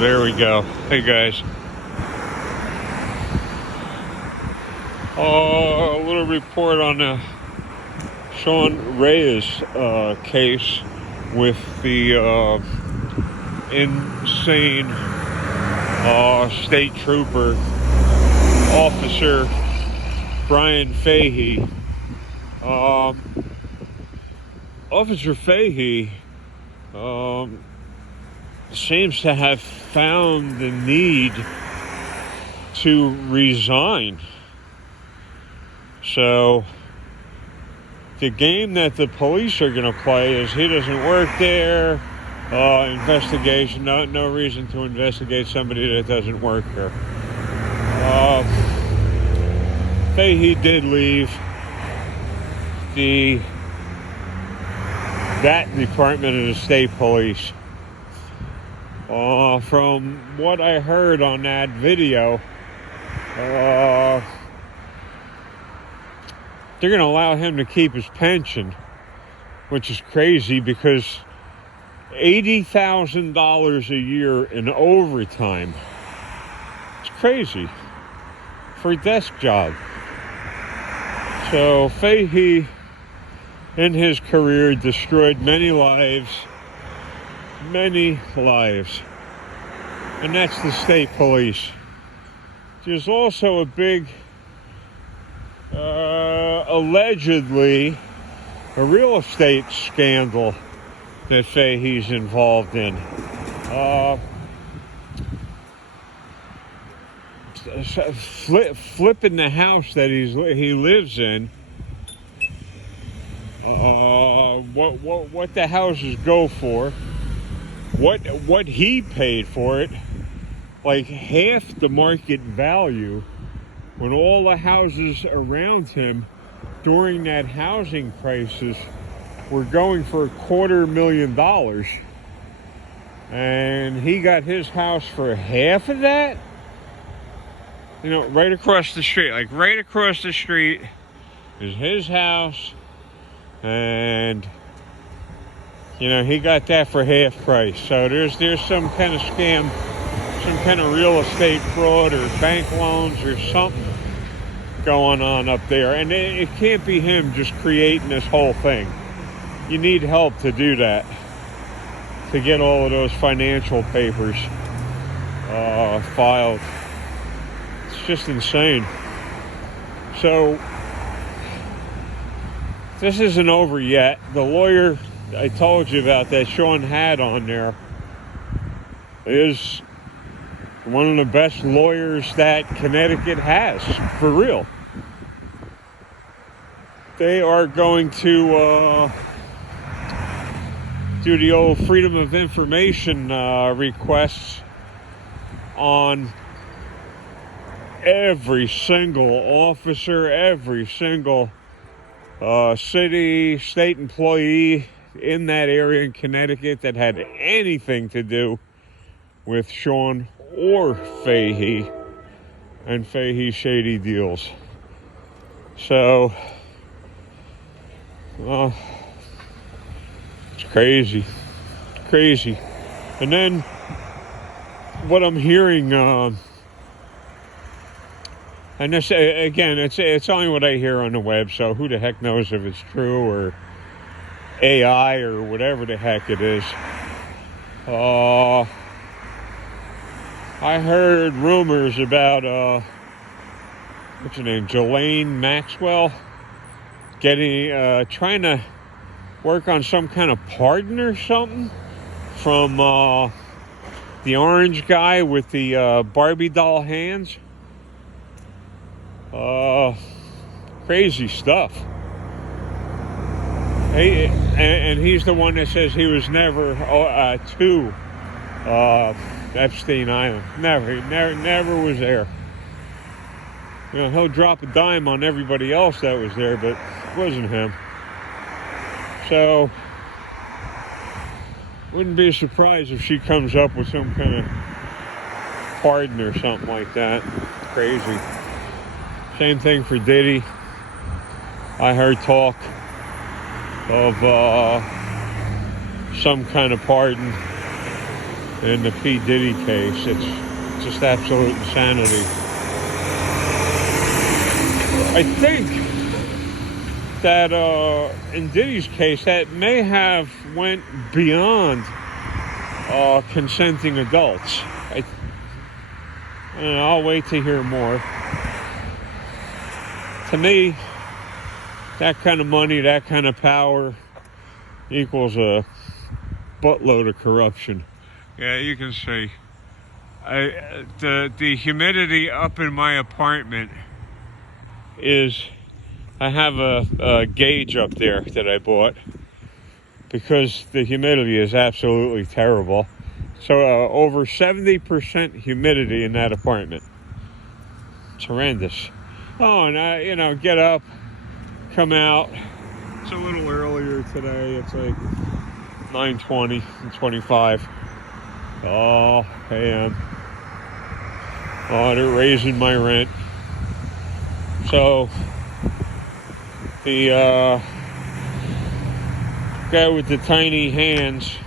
There we go. Hey guys. A little report on the Sean Reyes case with the insane state trooper, Officer Brian Fahey. Officer Fahey seems to have found the need to resign. So the game that the police are going to play is he doesn't work there. Investigation, no reason to investigate somebody that doesn't work there. Fahey did leave that department of the state police. From what I heard on that video, they're going to allow him to keep his pension, which is crazy because $80,000 a year in overtime. It's crazy for a desk job. So Fahey, in his career, destroyed many lives, and that's the state police. There's also a big, allegedly, a real estate scandal that Fahey's involved in. Flipping the house that he lives in. What the houses go for? What he paid for it? Like half the market value, when all the houses around him during that housing crisis were going for $250,000, and he got his house for half of that. You know, right across the street, is his house, and you know, he got that for half price. So there's some kind of scam, some kind of real estate fraud or bank loans or something going on up there. And it can't be him just creating this whole thing. You need help to do that, to get all of those financial papers filed. It's just insane. So this isn't over yet. The lawyer I told you about that Sean had on there is one of the best lawyers that Connecticut has, for real. They are going to do the old Freedom of Information requests on every single officer, every single city, state employee in that area in Connecticut that had anything to do with Sean or Fahey and Fahey's shady deals. So, it's crazy. And then what I'm hearing, and this, again, it's only what I hear on the web, so who the heck knows if it's true or AI or whatever the heck it is. I heard rumors about, what's her name, Ghislaine Maxwell, trying to work on some kind of pardon or something from the orange guy with the Barbie doll hands. Crazy stuff. And he's the one that says he was never to Epstein Island. Never was there. You know, he'll drop a dime on everybody else that was there, but it wasn't him. So, wouldn't be surprised if she comes up with some kind of pardon or something like that. Crazy. Same thing for Diddy. I heard talk of some kind of pardon. in the P. Diddy case. It's just absolute insanity. I think that in Diddy's case, that may have went beyond consenting adults. I don't know, I'll wait to hear more. To me, that kind of money, that kind of power equals a buttload of corruption. Yeah, you can see. The humidity up in my apartment is, I have a gauge up there that I bought because the humidity is absolutely terrible. So over 70% humidity in that apartment. It's horrendous. Oh, and I, get up, come out. It's a little earlier today. It's like 9:20 and 25. Oh, a.m. Oh, they're raising my rent. So the guy with the tiny hands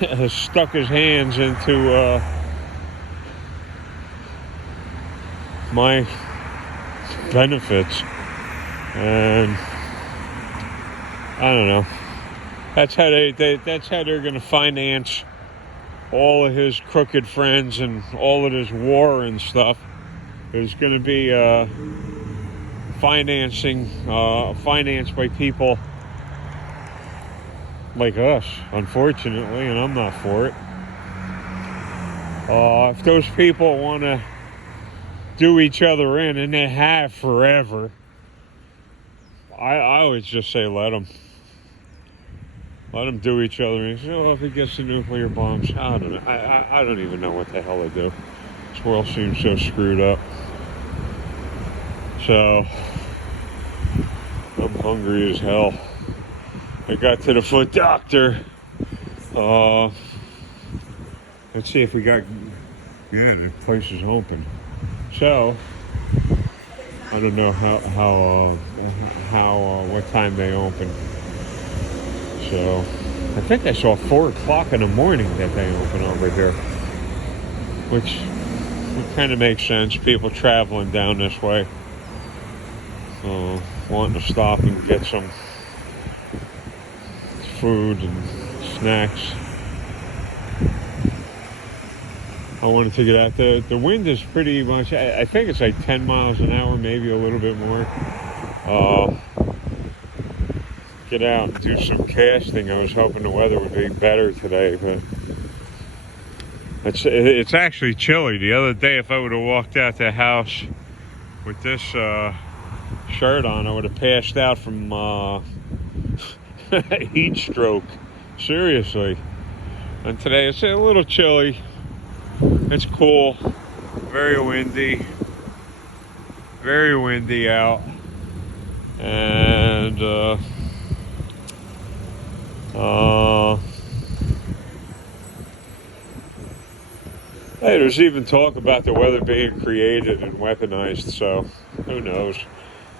has stuck his hands into my benefits, and I don't know. That's how they're going to finance all of his crooked friends and all of his war and stuff. There's going to be financed by people like us, unfortunately, and I'm not for it. If those people want to do each other in, and they have forever, I always just say let them do each other in. So if he gets the nuclear bombs, I don't know. I don't even know what the hell they do. This world seems so screwed up. So I'm hungry as hell. I got to the foot doctor. Let's see if we got. Yeah, the place is open. So I don't know how what time they open. So I think I saw 4 o'clock in the morning that they open over here, which kind of makes sense. People traveling down this way, wanting to stop and get some food and snacks. I wanted to get out there. The wind is pretty much, I think it's like 10 miles an hour, maybe a little bit more. Get out and do some casting. I was hoping the weather would be better today, but it's actually chilly. The other day, if I would have walked out the house with this shirt on, I would have passed out from heat stroke. Seriously. And today it's a little chilly. It's cool. Very windy out. And hey, there's even talk about the weather being created and weaponized, so who knows?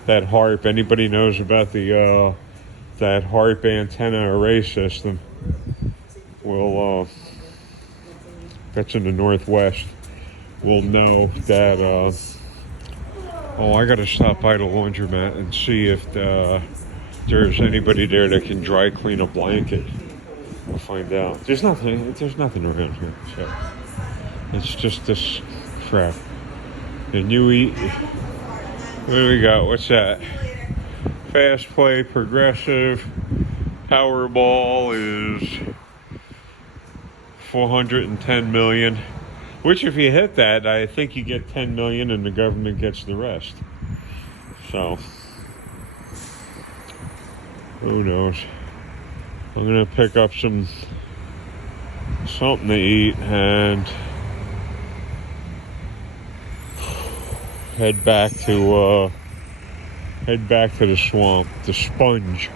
That HARP, anybody knows about the that HARP antenna array system will that's in the Northwest, will know that I gotta stop by the laundromat and see if there's anybody there that can dry clean a blanket. I'll find out. There's nothing around here, so it's just this crap. And you eat. What do we got? What's that? Fast Play Progressive Powerball is 410 million. Which, if you hit that, I think you get 10 million, and the government gets the rest. So who knows? I'm gonna pick up something to eat and head back to the swamp, the sponge,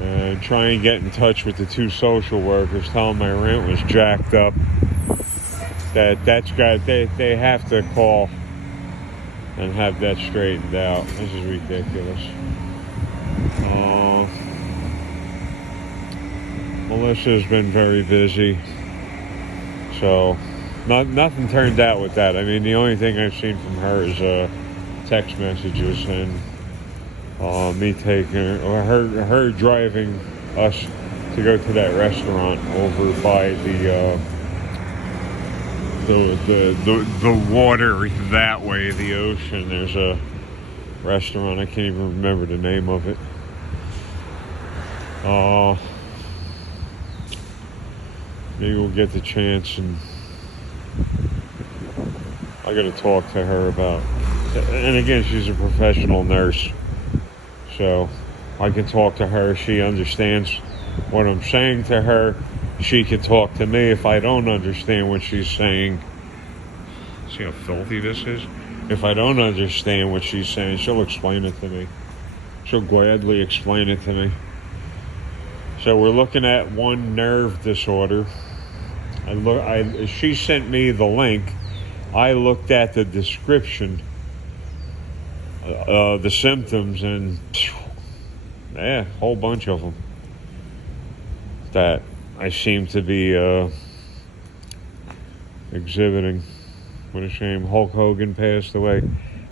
and try and get in touch with the 2 social workers. Tell them my rent was jacked up. They have to call and have that straightened out. This is ridiculous. Melissa's been very busy, so nothing turned out with that. I mean, the only thing I've seen from her is text messages and me taking her, or her driving us to go to that restaurant over by the water that way, the ocean. There's a restaurant, I can't even remember the name of it. Maybe we'll get the chance, and I got to talk to her about, and again, she's a professional nurse, so I can talk to her. She understands what I'm saying to her. She can talk to me if I don't understand what she's saying. See how filthy this is? If I don't understand what she's saying, she'll explain it to me. She'll gladly explain it to me. So we're looking at one nerve disorder. She sent me the link. I looked at the description, the symptoms, and a whole bunch of them that I seem to be exhibiting. What a shame. Hulk Hogan passed away.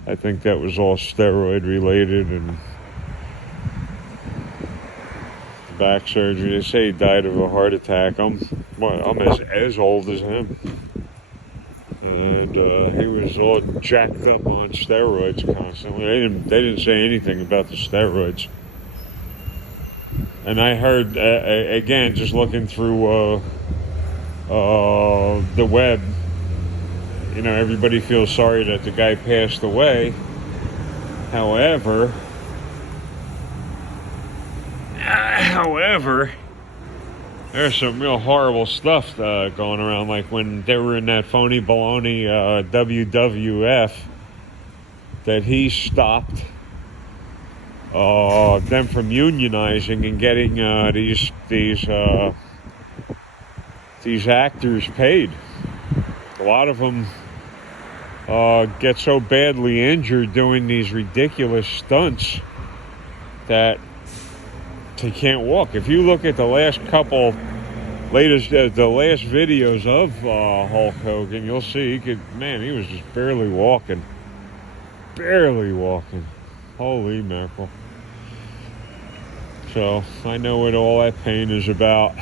I think that was all steroid related and back surgery. They say he died of a heart attack. I'm as old as him. And he was all jacked up on steroids constantly. They didn't say anything about the steroids. And I heard, again, just looking through the web, you know, everybody feels sorry that the guy passed away. However, there's some real horrible stuff going around, like when they were in that phony baloney WWF, that he stopped them from unionizing and getting these actors paid. A lot of them get so badly injured doing these ridiculous stunts that they can't walk. If you look at the last videos of Hulk Hogan, you'll see he was just barely walking. Holy mackerel. So I know what all that pain is about.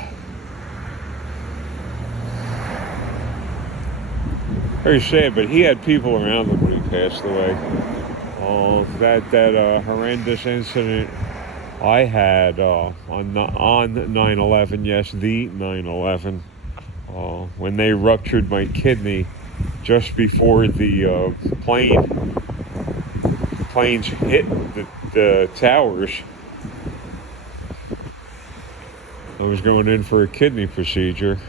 Very sad, but he had people around him when he passed away. That horrendous incident I had on 9/11, yes, the 9/11, when they ruptured my kidney just before the planes hit the towers. I was going in for a kidney procedure.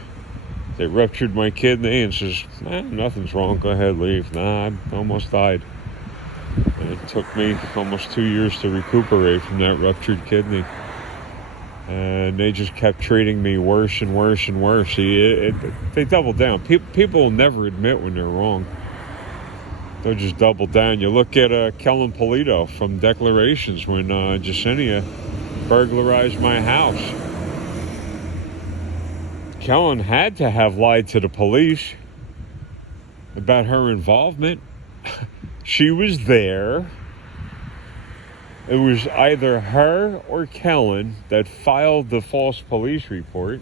They ruptured my kidney and says, nothing's wrong, go ahead, leave. Nah, I almost died. And it took me almost 2 years to recuperate from that ruptured kidney. And they just kept treating me worse and worse and worse. See, they doubled down. People will never admit when they're wrong. They'll just double down. You look at Kellen Polito from Declarations when Jasenia burglarized my house. Kellen had to have lied to the police about her involvement. She was there. It was either her or Kellen that filed the false police report.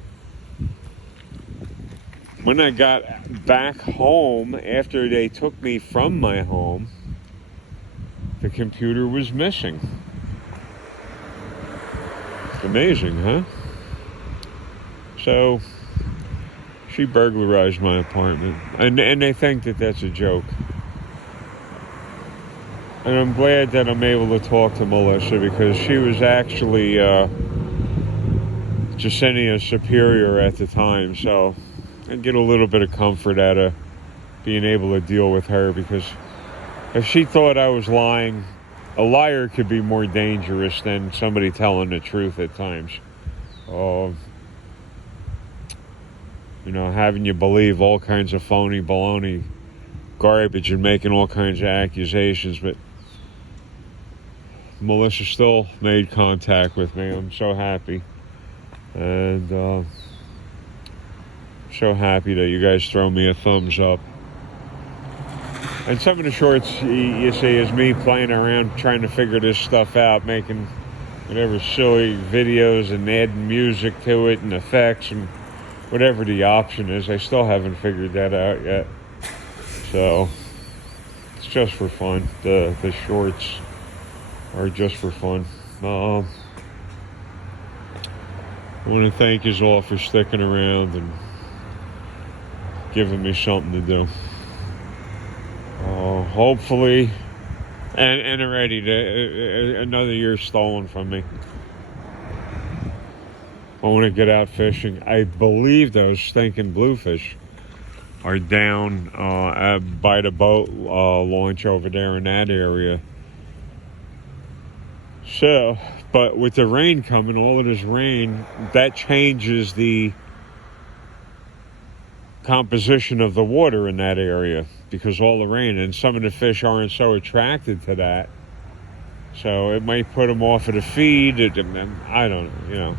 When I got back home, after they took me from my home, the computer was missing. It's amazing, huh? So she burglarized my apartment, and they think that that's a joke. And I'm glad that I'm able to talk to Melissa, because she was actually Jasenia's superior at the time, so I get a little bit of comfort out of being able to deal with her, because if she thought I was lying, a liar could be more dangerous than somebody telling the truth at times. Having you believe all kinds of phony baloney garbage and making all kinds of accusations. But Melissa still made contact with me. I'm so happy. And so happy that you guys throw me a thumbs up. And some of the shorts you see is me playing around trying to figure this stuff out, making whatever silly videos and adding music to it and effects and whatever the option is. I still haven't figured that out yet. So it's just for fun. The shorts are just for fun. I want to thank you all for sticking around and giving me something to do. Hopefully, and already another year stolen from me. I want to get out fishing. I believe those stinking bluefish are down by the boat launch over there in that area. So, but with the rain coming, all of this rain, that changes the composition of the water in that area because all the rain, and some of the fish aren't so attracted to that. So it might put them off of the feed. I don't know,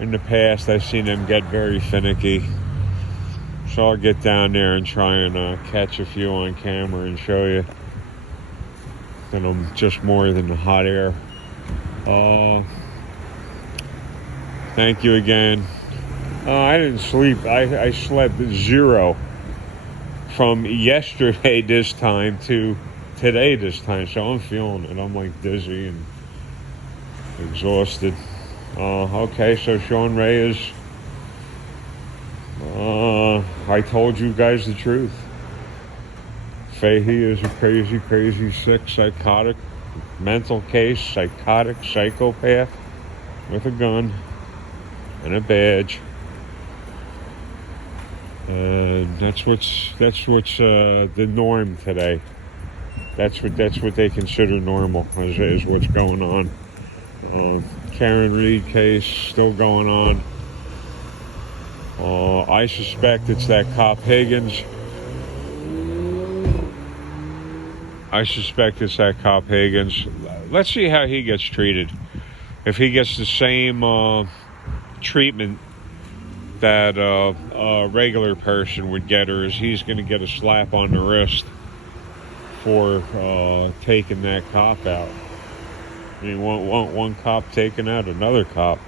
In the past, I've seen them get very finicky. So I'll get down there and try and catch a few on camera and show you that I'm just more than the hot air. Thank you again. I didn't sleep. I slept 0 from yesterday this time to today this time. So I'm feeling it. I'm like dizzy and exhausted. Okay, so Sean Reyes. I told you guys the truth. Fahey is a crazy, crazy, sick, psychotic, mental case, psychotic psychopath with a gun and a badge. And that's what's the norm today. That's what they consider normal is what's going on. Karen Reed case still going on. I suspect it's that cop Higgins. Let's see how he gets treated. If he gets the same treatment that a regular person would get, or is he's going to get a slap on the wrist for taking that cop out. I mean, one cop taking out another cop.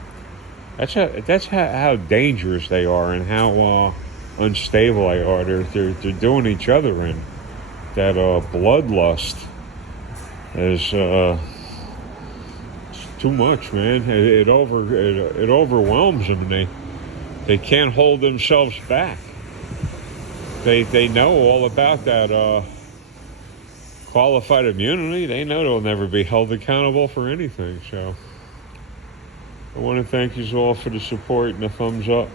That's how dangerous they are and how unstable they are. They're doing each other in. That bloodlust is too much, man. It overwhelms them, and they can't hold themselves back. They know all about that qualified immunity. They know they'll never be held accountable for anything. So I want to thank you all for the support and the thumbs up.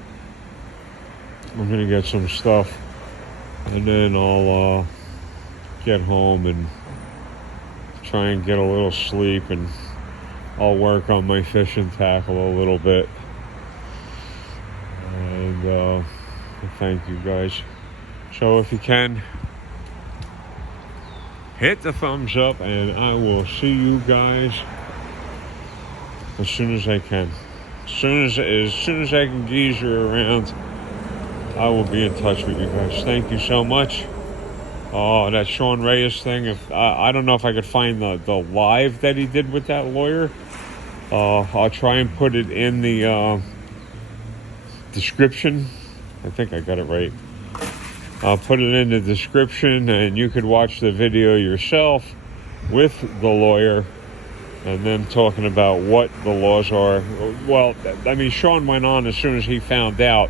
I'm going to get some stuff, and then I'll get home and try and get a little sleep, and I'll work on my fishing tackle a little bit. And thank you guys. So if you can, hit the thumbs up, and I will see you guys as soon as I can. As soon as I can geese you around, I will be in touch with you guys. Thank you so much. That Sean Reyes thing, if I don't know if I could find the live that he did with that lawyer. I'll try and put it in the description. I think I got it right. I'll put it in the description, and you could watch the video yourself with the lawyer and them talking about what the laws are. Well, I mean, Sean went on as soon as he found out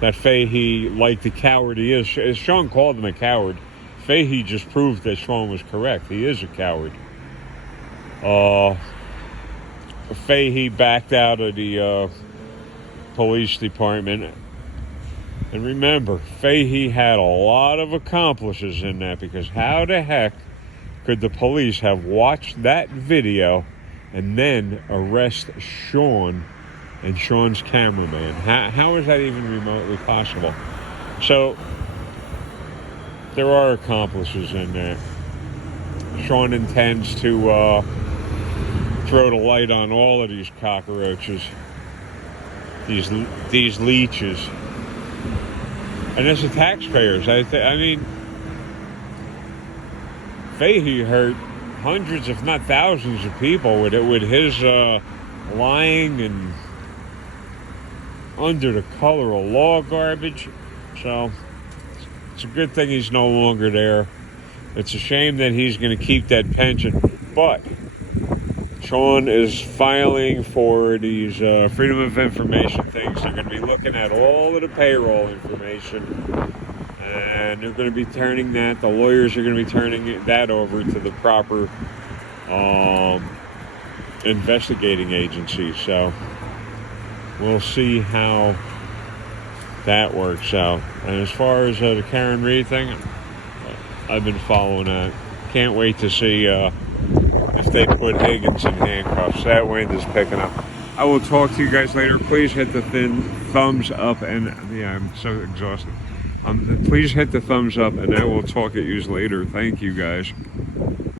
that Fahey, like the coward he is, Sean called him a coward. Fahey just proved that Sean was correct. He is a coward. Fahey backed out of the police department. And remember, Fahey had a lot of accomplices in that, because how the heck could the police have watched that video and then arrest Sean and Sean's cameraman? How is that even remotely possible? So there are accomplices in there. Sean intends to throw the light on all of these cockroaches. these leeches. And as the taxpayers, I mean, Fahey hurt hundreds, if not thousands, of people with his lying and under the color of law garbage. So it's a good thing he's no longer there. It's a shame that he's going to keep that pension, but Sean is filing for these Freedom of Information things. They're going to be looking at all of the payroll information, and they're going to be turning that, the lawyers are going to be turning that over to the proper investigating agency. So we'll see how that works out. And as far as the Karen Reed thing, I've been following that. Can't wait to see if they put Higgins in handcuffs. That wind is picking up. I will talk to you guys later. Please hit the thumbs up, and yeah, I'm so exhausted. Please hit the thumbs up, and I will talk at you later. Thank you, guys.